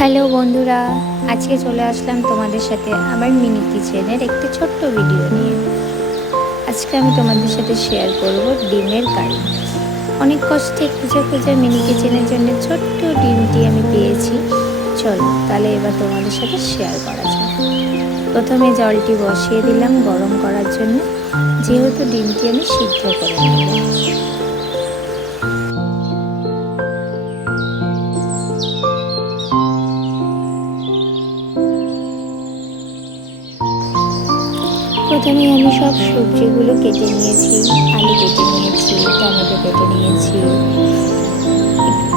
Hello বন্ধুরা, আজকে চলে আসলাম তোমাদের সাথে আমার মিনি কিচেনের একটি ছোট্ট ভিডিও নিয়ে। আজকে আমি তোমাদের সাথে শেয়ার করব ডিমের কারি। অনেক কষ্টে খুঁজে খুঁজে মিনি কিচেনের জন্য ছোট্ট ডিমটি আমি পেয়েছি। চলো তাহলে এবার তোমাদের সাথে শেয়ার করা যাক। প্রথমে জলটি বসিয়ে দিলাম গরম করার জন্য, যেহেতু ডিমটি আমি সিদ্ধ করে নেব। প্রথমে আমি সব সবজিগুলো কেটে নিয়েছি, আলু কেটে নিয়েছি, টমেটো কেটে নিয়েছি,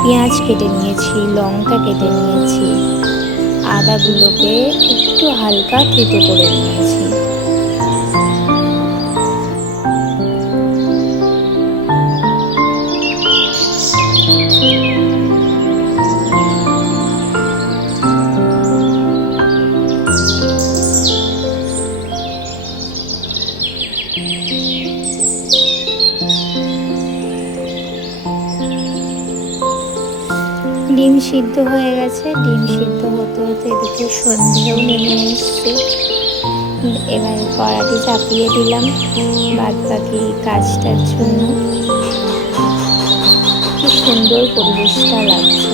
পেঁয়াজ কেটে নিয়েছি, লঙ্কা কেটে নিয়েছি, আদাগুলোকে একটু হালকা থেতো করে নিয়েছি। ডিম সিদ্ধ হয়ে গেছে। ডিম সিদ্ধ হতে হতে এদিকে সন্ধেও নেমে এসছে। এবার কড়াটি চাপিয়ে দিলাম বাদ বাকি কাজটার জন্য। কি সুন্দর পরিবেশটা লাগছে।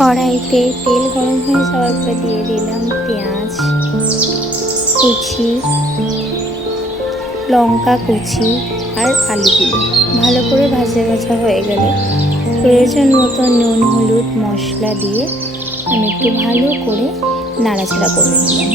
কড়াইতে তেল গরম হয়ে যাওয়ার পরে দিয়ে দিলাম পেঁয়াজ কুচি, লঙ্কা কুচি আর আলুগুলো। ভালো করে ভাজা ভাজা হয়ে গেলে প্রয়োজন মতো নুন হলুদ মশলা দিয়ে আমি একটু ভালো করে নাড়াচাড়া করে নিলাম।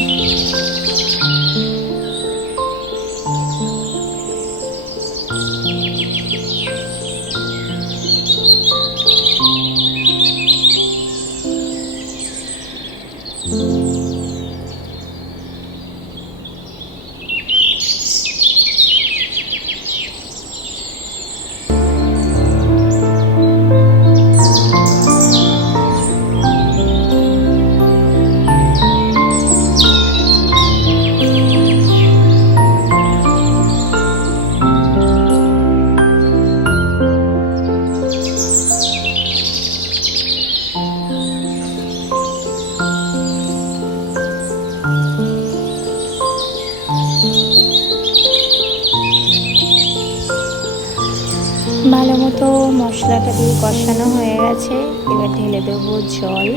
ভালো মতো মশলাটা দিয়ে কষানো হয়ে গেছে। এবার ঢেলে দেবো জল।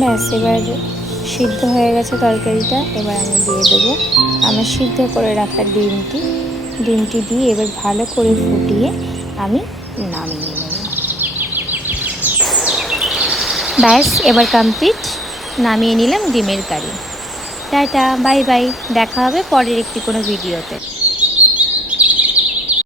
ব্যাস, এবার সিদ্ধ হয়ে গেছে তরকারিটা। এবার আমি দিয়ে দেবো আমার সিদ্ধ করে রাখা ডিমটি দিয়ে এবার ভালো করে ফুটিয়ে আমি নামিয়ে নেব। ব্যাস, এবার কমপ্লিট। নামিয়ে নিলাম ডিমের কারি। টাটা, বাই বাই, দেখা হবে পরের একটি কোনো ভিডিওতে।